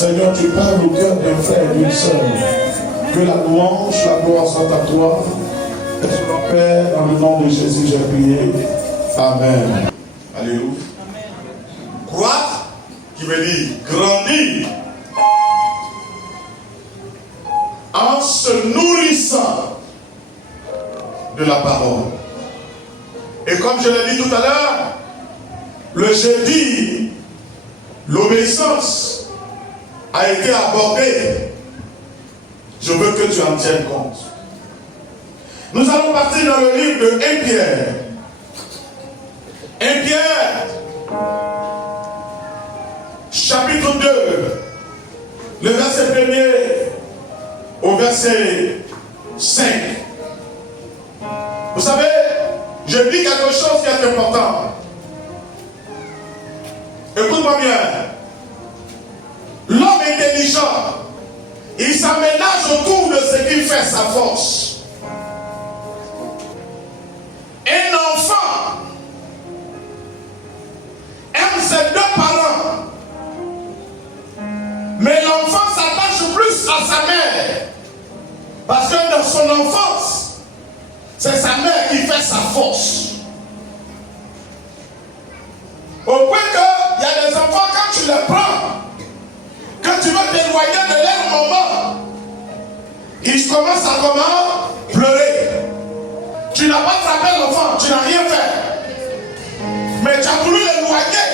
Seigneur, tu parles au cœur d'un frère et d'une sœur. Que la louange, la gloire soit à toi. Et soit Père, dans le nom de Jésus, j'ai prié. Amen. Alléluia. Croître, qui veut dire grandir, en se nourrissant de la parole. Et comme je l'ai dit tout à l'heure, le jeudi, l'obéissance a été abordée. Je veux que tu en tiennes compte. Nous allons partir dans le livre de 1 Pierre. 1 Pierre, chapitre 2, le verset 1er au verset 5. Vous savez, je dis quelque chose qui est important. Écoute-moi bien. L'homme intelligent, il s'aménage autour de ce qui fait sa force. Un enfant aime ses deux parents, mais l'enfant s'attache plus à sa mère, parce que dans son enfance, c'est sa mère qui fait sa force. Au point qu'il y a des enfants, quand tu les prends, que tu veux t'éloigner de leur maman, ils commencent à comment? Pleurer. Tu n'as pas frappé l'enfant, tu n'as rien fait. Mais tu as voulu l'éloigner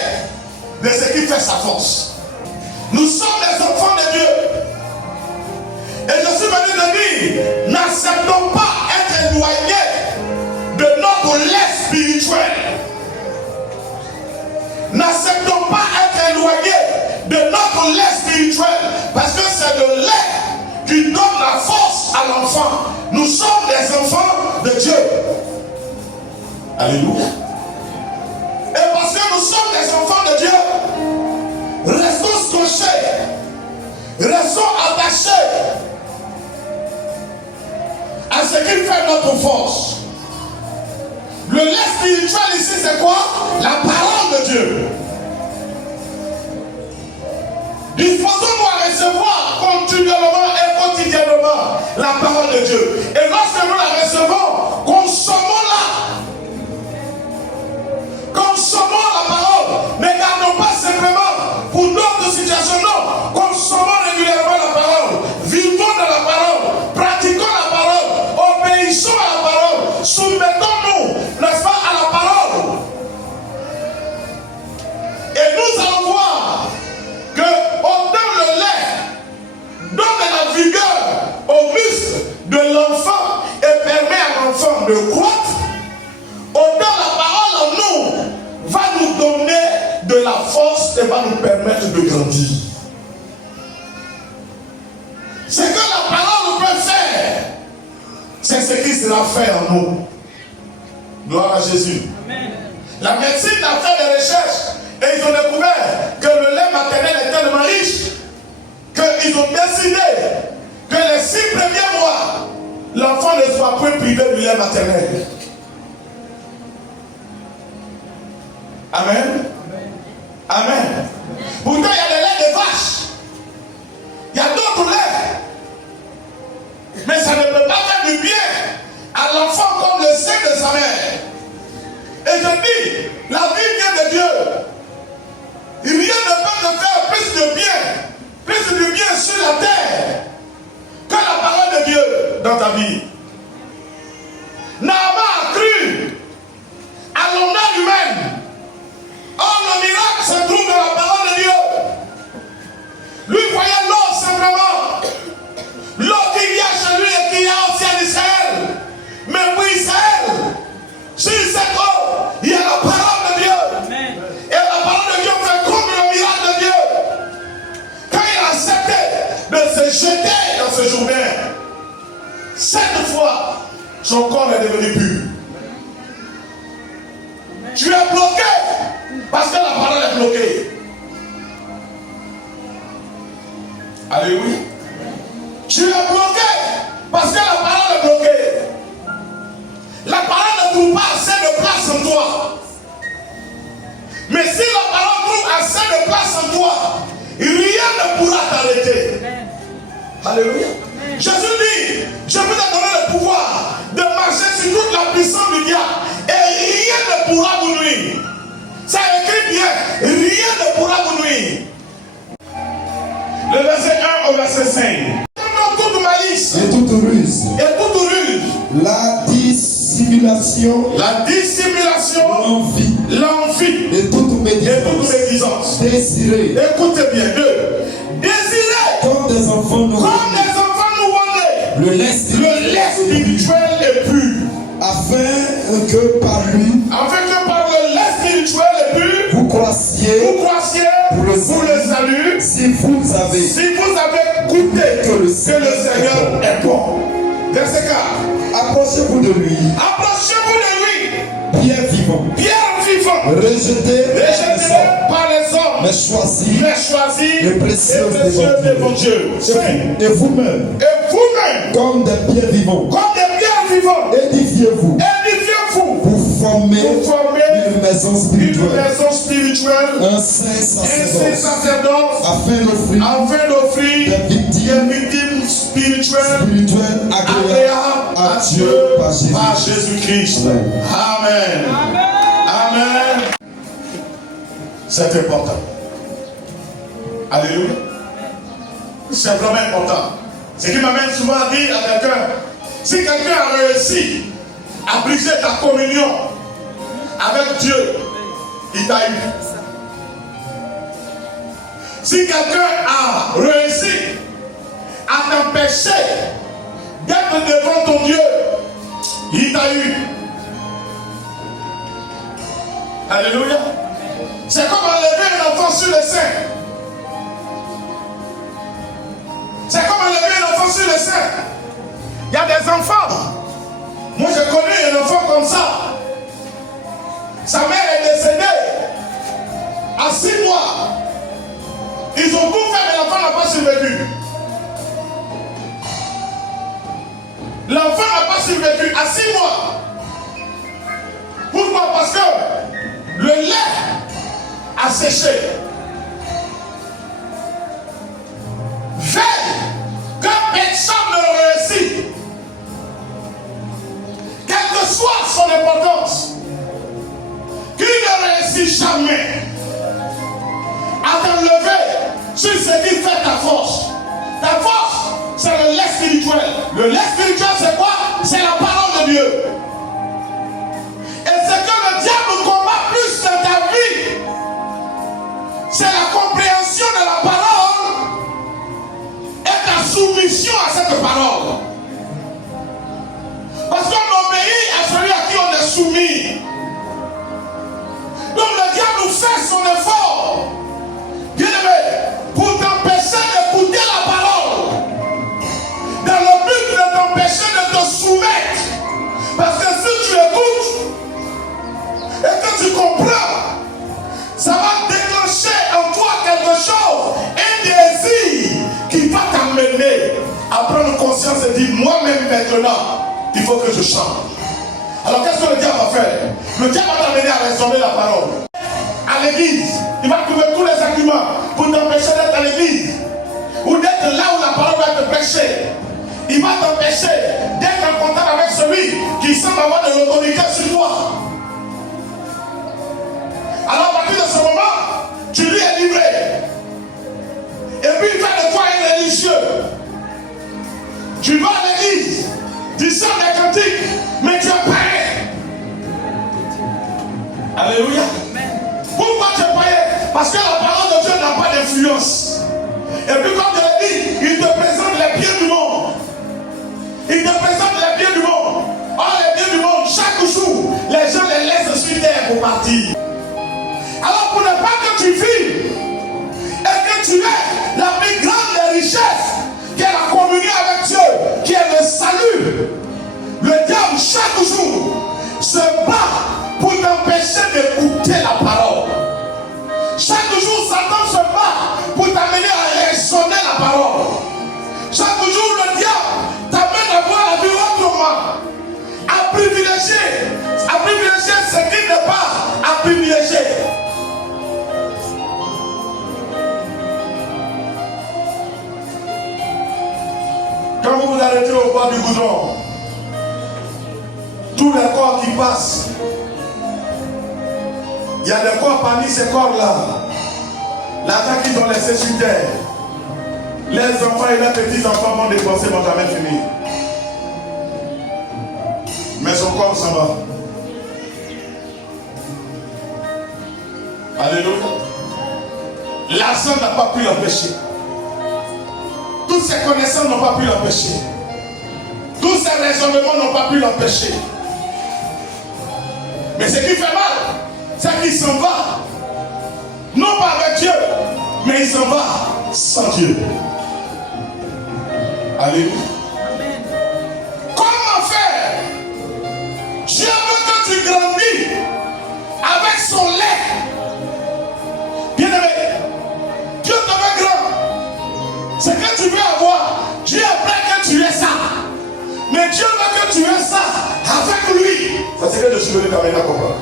de ce qui fait sa force. Nous sommes des enfants de Dieu. Et je suis venu te dire, n'acceptons pas être éloignés de notre lait spirituel. N'acceptons pas être éloignés de notre lait spirituel, parce que c'est le lait qui donne la force à l'enfant. Nous sommes des enfants de Dieu. Alléluia. Et parce que nous sommes des enfants de Dieu, restons scotchés, restons attachés à ce qui fait notre force. Le lait spirituel ici, c'est quoi? La parole de Dieu. Disposons-nous à recevoir continuellement et quotidiennement la parole de Dieu. Et lorsque nous la recevons, consommons-la. Consommons la parole. Ne gardons pas simplement pour d'autres situations. Non. Consommons régulièrement la parole. Vivons dans la parole. Pratiquons la parole. Obéissons à la parole. Soumettons-nous, n'est-ce pas, à la parole. Et nous allons voir que autant le lait donne de la vigueur au muscle de l'enfant et permet à l'enfant de croître, autant la parole en nous va nous donner de la force et va nous permettre de grandir. Ce que la parole peut faire, c'est ce qui sera fait en nous. Gloire à Jésus. Amen. La médecine a fait des recherches et ils ont découvert que le lait maternel est tellement riche qu'ils ont décidé que les 6 premiers mois, l'enfant ne soit plus privé du lait maternel. Amen. Amen. Pourtant, il y a des laits de vache. dans ta vie. Naaman a cru à l'honneur humaine. Or, le miracle se trouve dans la parole de Dieu. Lui voyait l'eau simplement. L'eau qui vient chez lui et qui y a aussi en Israël. Mais pour Israël, sur cette eau, il y a la parole de Dieu. Amen. Et la parole de Dieu fait comme le miracle de Dieu. Quand il a accepté de se jeter dans ce Jourdain, cette fois, son corps est devenu pur. Tu es bloqué parce que la parole est bloquée. Alléluia. Tu es bloqué parce que la parole est bloquée. La parole ne trouve pas assez de place en toi. Mais si la parole trouve assez de place en toi, rien ne pourra t'arrêter. Alléluia. Jésus dit, je vous ai donné le pouvoir de marcher sur toute la puissance du diable et rien ne pourra vous nuire. Ça écrit bien, rien ne pourra vous nuire. Le verset 1 au verset 5. Toute malice et toute ruse, la dissimulation, l'envie et toute médisance, désirez, écoutez bien, désirer comme des enfants nouveau-nés, le lait spirituel est pur, afin que par le lait spirituel est pur, vous croissiez pour le salut, si vous avez goûté que le Seigneur est bon. Verset 4. Approchez-vous de lui, pierre vivant, rejeté par les hommes, mais choisi et précieux devant Dieu. Et vous-même, comme des pierres vivantes, édifiez-vous pour former une maison spirituelle, un saint sacerdoce, afin d'offrir des victimes spirituelles agréables à Dieu par Jésus-Christ. Amen. Amen. C'est important. Alléluia. C'est vraiment important. Ce qui m'amène souvent à dire à quelqu'un, si quelqu'un a réussi à briser ta communion avec Dieu, il t'a eu. Si quelqu'un a réussi à t'empêcher d'être devant ton Dieu, il t'a eu. Alléluia. C'est comme enlever un enfant sur le sein. C'est comme enlever un enfant sur le sein. Il y a des enfants. Moi, je connais un enfant comme ça. Sa mère est décédée à 6 mois. Ils ont tout fait, mais l'enfant n'a pas survécu. L'enfant n'a pas survécu à 6 mois. Pourquoi? Parce que le lait a séché. Veille que personne ne réussit. Quelle que soit son importance, qu'il ne réussit jamais à t'enlever sur ce qui fait ta force. Ta force, c'est le lait spirituel. Le lait spirituel, c'est quoi? C'est la parole de Dieu. Et ce que le diable combat plus dans ta vie, c'est la compréhension de la parole et ta soumission à cette parole. Parce qu'on obéit à celui à qui on est soumis. Donc le diable fait son effort, bien aimé, pour t'empêcher d'écouter la parole, dans le but de t'empêcher de te soumettre. Parce que si tu écoutes et que tu comprends, ça va déclencher en toi quelque chose, un désir qui va t'amener à prendre conscience et dire, moi-même maintenant, il faut que je change. Alors qu'est-ce que le diable va faire? Le diable va t'amener à raisonner la parole. À l'église, il va trouver tous les arguments pour t'empêcher d'être à l'église ou d'être là où la parole va te prêcher. Il va t'empêcher d'être en contact avec celui qui semble avoir de l'autorité sur toi. Alors à partir de ce moment, tu lui es livré. Et puis il fait de toi un religieux. Tu vas à l'église. Alléluia. Pourquoi tu es païen? Parce que la parole de Dieu n'a pas d'influence. Et puis comme je l'ai dit, il te présente les biens du monde. Il te présente les biens du monde. Or les biens du monde, chaque jour, les gens les laissent sur terre pour partir. Alors pour ne pas que tu vives et que tu aies la plus grande des richesses, qui est la communion avec Dieu, qui est le salut, le diable chaque jour se bat pour t'empêcher d'écouter la parole. Chaque jour, Satan se bat pour t'amener à raisonner la parole. Chaque jour, le diable t'amène à voir la vie autrement, à privilégier ce qui n'est pas à privilégier. Quand vous vous arrêtez au bord du goudron, tous les corps qui passent, il y a des corps parmi ces corps-là. L'argent qu'ils ont laissé sur terre, les enfants et les petits-enfants vont dépenser, vont jamais finir. Mais son corps s'en va. Alléluia. L'argent n'a pas pu l'empêcher. Toutes ces connaissances n'ont pas pu l'empêcher. Tous ces raisonnements n'ont pas pu l'empêcher. Mais ce qui fait mal, c'est qu'il s'en va. Non pas avec Dieu, mais il s'en va sans Dieu. Alléluia. Comment faire? Dieu veut que tu grandis avec son lait. Bien-aimé, Dieu te veut grand. Ce que tu veux avoir, Dieu aimerait que tu aies ça. Mais Dieu veut que tu aies ça avec lui. Ça c'est que je suis venu quand même à comprendre.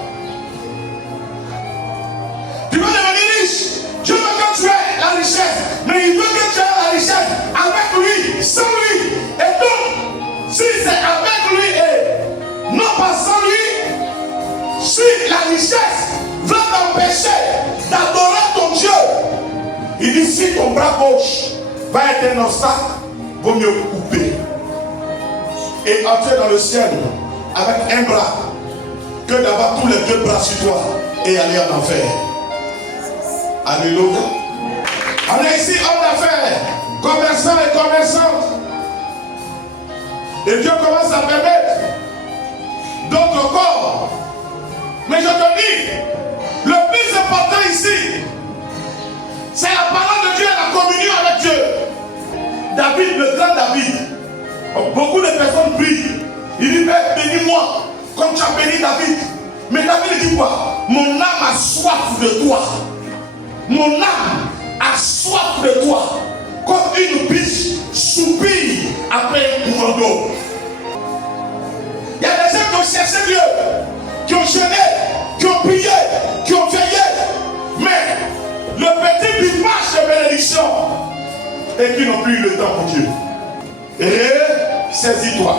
Tu veux devenir riche. Dieu veut que tu aies la richesse. Mais il veut que tu aies la richesse avec lui, sans lui. Et donc, si c'est avec lui et non pas sans lui, si la richesse veut t'empêcher d'adorer ton Dieu, il dit si ton bras gauche va être un obstacle, vaut mieux couper. Et entrer dans le ciel avec un bras que d'avoir tous les deux bras sur toi et aller en enfer. Alléluia. On est ici homme d'affaires, commerçants et commerçantes. Et Dieu commence à permettre d'autres corps. Mais je te dis, le plus important ici, c'est la parole de Dieu et la communion avec Dieu. David, le grand David, beaucoup de personnes prient. Il dit, Père, bénis-moi, comme tu as béni David. Mais David dit quoi? Mon âme a soif de toi. Mon âme a soif de toi. Comme une biche soupire après un courant d'eau. Il y a des gens qui ont cherché Dieu, qui ont jeûné, qui ont prié, qui ont veillé. Mais le petit bimache de bénédiction et qui n'ont plus eu le temps pour Dieu. Et saisis-toi.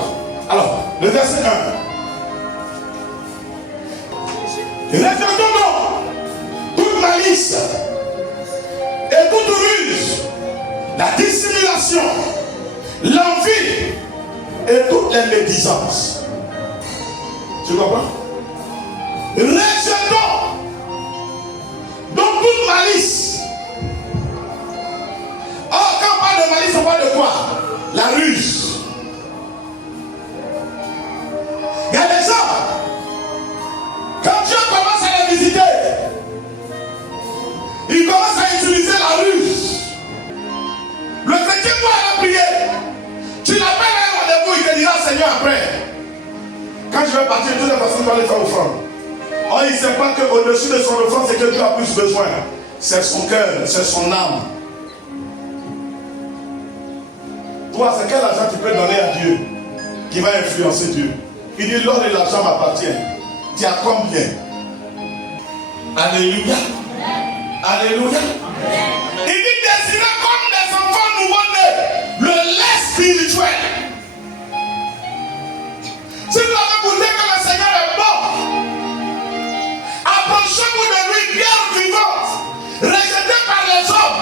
Alors, le verset 1. Refusons toute malice et toute ruse, la dissimulation, l'envie et toutes les médisances. Tu comprends? Rejetons donc toute malice. Or, quand on parle de malice, on parle de quoi? La ruse. Il y a des gens, quand Dieu commence à les visiter, il commence à utiliser la ruse. Le chrétien doit aller prier. Tu l'appelles à un rendez-vous, il te dira Seigneur après. Quand je vais partir, de toute façon, je dois aller faire offrande. Or, il ne sait pas qu'au-dessus de son offrande, c'est que Dieu a plus besoin. C'est son cœur, c'est son âme. Toi, c'est quel argent tu peux donner à Dieu qui va influencer Dieu? Il dit l'or et l'argent m'appartiennent. Tu as combien? Alléluia. Alléluia. Il dit désirez comme des enfants nouveau-nés le lait spirituel. Si vous avez goûté que le Seigneur est bon, approchez-vous de lui, pierre vivante, rejetée par les hommes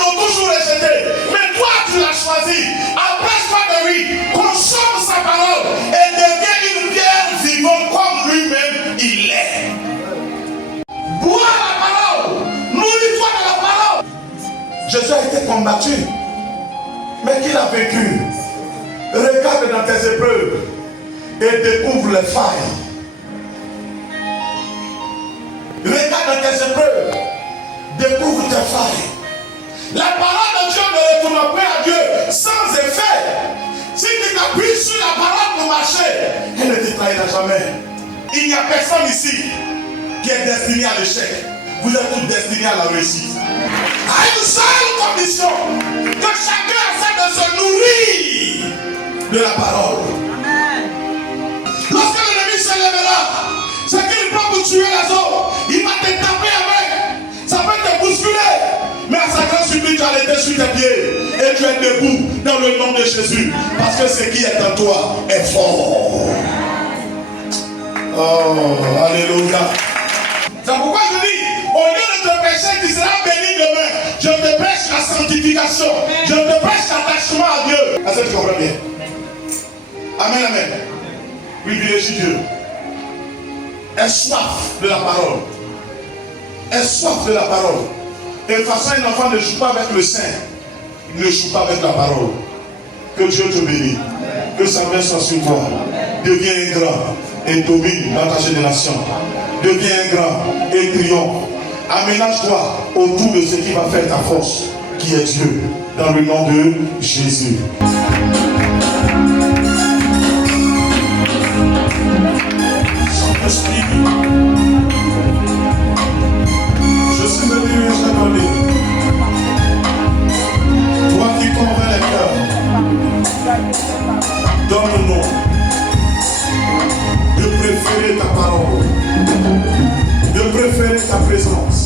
l'ont toujours rejeté. Mais toi, tu l'as choisi. Approche-toi de lui, consomme sa parole et deviens une pierre vivante comme lui-même il est. combattu, mais qu'il a vécu. Regarde dans tes épreuves et découvre les failles. Regarde dans tes épreuves, découvre tes failles. La parole de Dieu ne retourne pas à Dieu sans effet. Si tu t'appuies sur la parole pour marcher, elle ne te trahira jamais. Il n'y a personne ici qui est destiné à l'échec. Vous êtes tous destinés à la réussite. À une seule condition, que chacun essaie de se nourrir de la parole. Amen. Lorsque l'ennemi se lèvera, c'est qu'il prend pour tuer les autres. Il va te taper avec. Ça peut te bousculer. Mais à sa grande surprise, tu as été sur tes pieds. Et tu es debout dans le nom de Jésus. Parce que ce qui est en toi est fort. Oh, alléluia. C'est pourquoi je dis, au lieu de te prêcher, tu seras béni demain. Je te prêche la sanctification. Je te prêche l'attachement à Dieu. Est-ce que tu comprends bien? Amen, amen. Privilégie Dieu. Aie soif de la parole. Aie soif de la parole. Et de toute façon, un enfant ne joue pas avec le sein. Il ne joue pas avec la parole. Que Dieu te bénisse. Que sa main soit sur toi. Deviens un grand et domine dans ta génération. Deviens un grand et triomphe. Aménage-toi autour de ce qui va faire ta force, qui est Dieu, dans le nom de Jésus. Saint-Esprit, je suis venu te donner. Toi qui convaincs les cœurs, donne-nous de préférer ta parole, de préférer ta présence.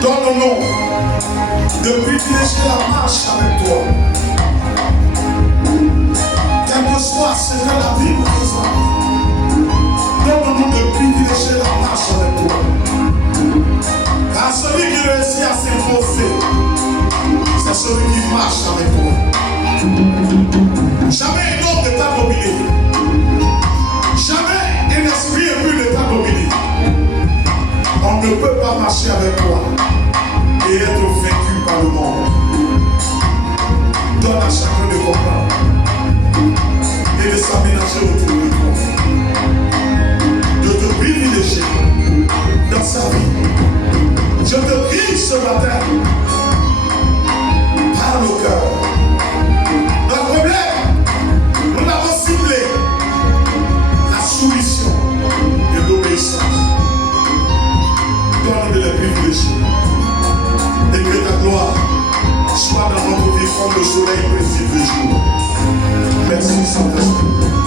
Donne-nous de privilégier la marche avec toi. Quel que soit ce que la vie nous présente, donne-nous de privilégier la marche avec toi. Car celui qui réussit à s'imposer, c'est celui qui marche avec toi. Jamais un homme ne t'a dominé. Jamais un esprit aigu ne t'a dominé. On ne peut pas marcher avec toi et être vaincu par le monde. Donne à chacun de comprendre et de s'aménager autour de toi. De te privilégier dans sa vie. Je te prie ce matin par le cœur. Notre problème, nous l'avons ciblé. La soumission et l'obéissance. Donne de les privilégier. Et que ta gloire soit dans notre vie comme le soleil précise le jour. Merci Saint-Esprit.